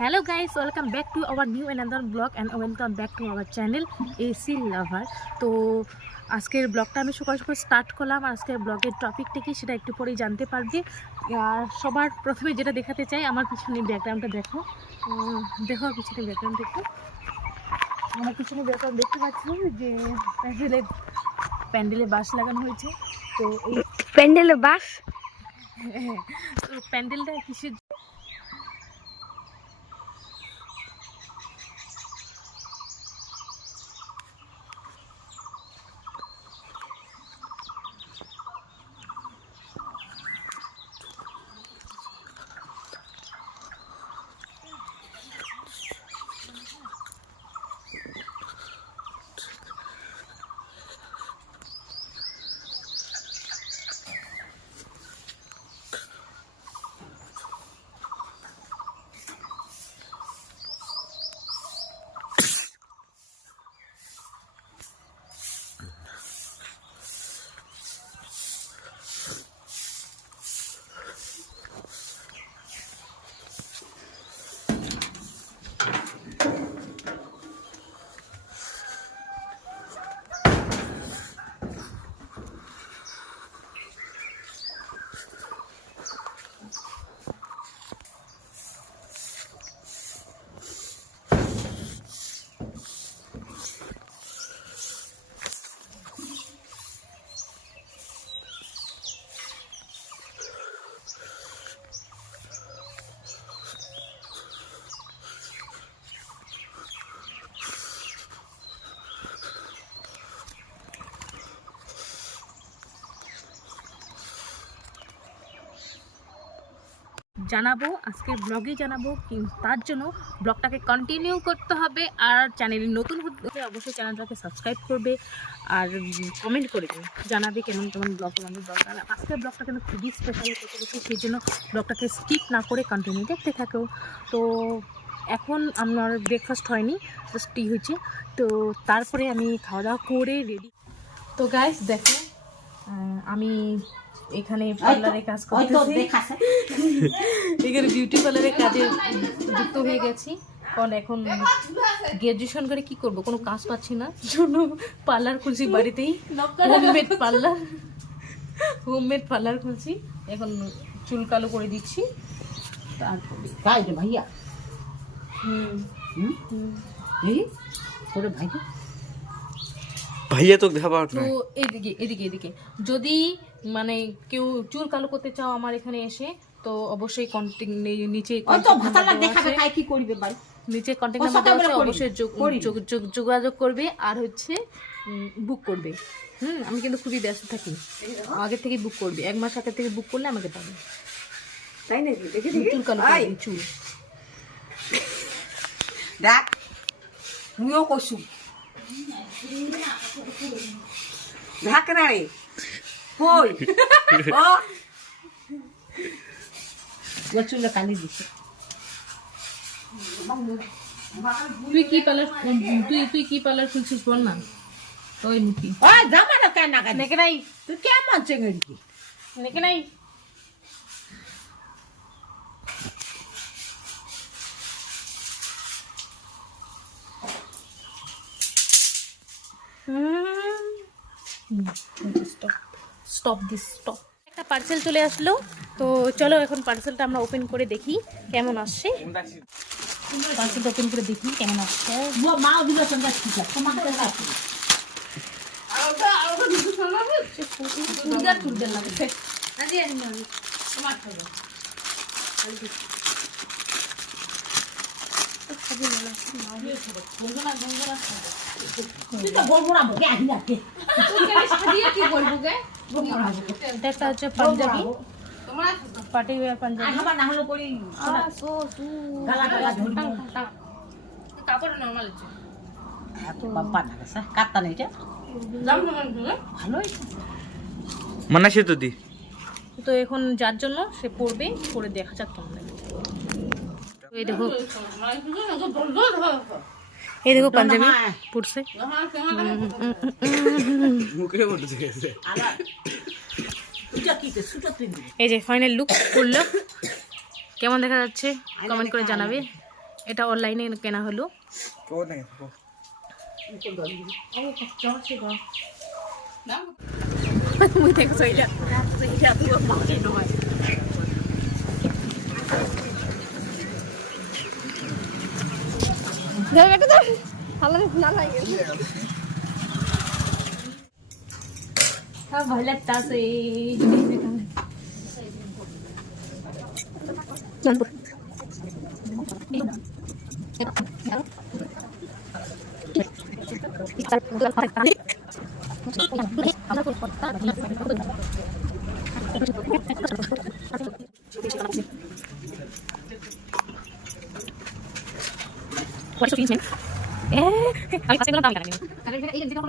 hello guys. Welcome back to our new another blog and welcome back to our channel AC lover তো আজকের ব্লগটা আমি সকাল সকাল স্টার্ট করলাম আজকের ব্লগের টপিকটা কি সেটা একটু পরেই জানতে পারবে। আর সবার প্রথমে যেটা দেখাতে চাই আমার পিছনে ব্যাকগ্রাউন্ডটা দেখো। দেখো পিছনে ব্যাকগ্রাউন্ড একটু আমার পিছনে ব্যাকগ্রাউন্ড দেখতে পাচ্ছি যে প্যান্ডেলে প্যান্ডেলে বাস লাগানো হয়েছে। তো এই প্যান্ডেলে বাস হ্যাঁ, তো প্যান্ডেলটা কিসের জানাব আজকে ব্লগে জানাব তার জন্য ব্লগটাকে কন্টিনিউ করতে হবে আর চ্যানেলে নতুন হলে অবশ্যই চ্যানেলটাকে সাবস্ক্রাইব করবে আর কমেন্ট করবে জানাবে কেমন কেমন ব্লগ বানানোর দরকার। আজকের ব্লগটা কিন্তু খুবই স্পেশাল করতে গেছি সেই জন্য ব্লগটাকে স্কিপ না করে কন্টিনিউ দেখতে থাকো। তো এখন আমার ব্রেকফাস্ট হয়নি জাস্ট টি হয়েছে। তো তারপরে আমি খাওয়া দাওয়া করে রেডি তো গাইস দেখো আমি এখানে পার্লারে কাজ করতেছি। এখানে বিউটি পার্লারের কাজে যুক্ত হয়ে গেছি। কারণ এখন গ্রাজুয়েশন করে কি করব? কোনো কাজ পাচ্ছি না। জন্য পার্লার খুলছি বাড়িতেই। হোমমেড পার্লার হোমমেড পার্লার খুলছি। এখন চুল কালো করে দিচ্ছি। তারপরে তাই রে ভাইয়া? হুম। হুম? হুম। এই তোরে ভাইয়া ভাইয়া তো তো এদিকে এদিকে এদিকে। যদি মানে কেউ চুল কালো করতে চাও আমার এখানে এসে তো অবশ্যই কন্ট্যাক্ট নিচে দেখাবে। কি করিবে ভাই? নিচে কন্ট্যাক্ট নাম্বার অবশ্যই যোগাযোগ করবে আর হচ্ছে বুক করবে। হুম আমি কিন্তু খুবই ব্যস্ত থাকি। আগে থেকে বুক করবে। এক মাস আগে থেকে বুক করলে আমাকে পাবে। তাই নাকি? দেখি চুল কালো চুল। দেখ তুইও কসু। দেখ না রে? কই ও ওর চুলে কালি দিছে তুই কি পালার তুই তুই কি পালার খুলছিস বল না? ওই মুখি ওই জামাটা কেন না কেন নেকে নাই। তুই কেমন চেঙ্গড়ি কি? নেকে নাই স্টপ স্টপ দিস স্টপ একটা পার্সেল চলে আসলো তো চলো এখন পার্সেলটা আমরা ওপেন করে দেখি কেমন আসছে। পার্সেলটা ওপেন করে দেখি কেমন আসছে। বলব না কে আহিনা কে এটা একটা হচ্ছে পাঞ্জাবি। Party wear Punjabi. আহাবা না হলো করি গালা গালা ধরবো কাপড় নর্মাল আছে এত বাপ্পা না স্যার। কাটতা নেই এটা? ভালো মানে সে তো। দি। তো এখন যার জন্য সে পড়বে পরে দেখা যাক কেমন লাগে। এই দেখো। এই দেখো পাঞ্জাবি পড়ছে এই যে ফাইনাল লুক করল কেমন দেখা যাচ্ছে? কমেন্ট করে জানাবে। এটা অনলাইনে কেনা হলো। দেখছ এটা Jangan aku tuh Halo, nak lagi. Halo, Kami kasih belum kami kan ini. Kami bisa ini bisa kalau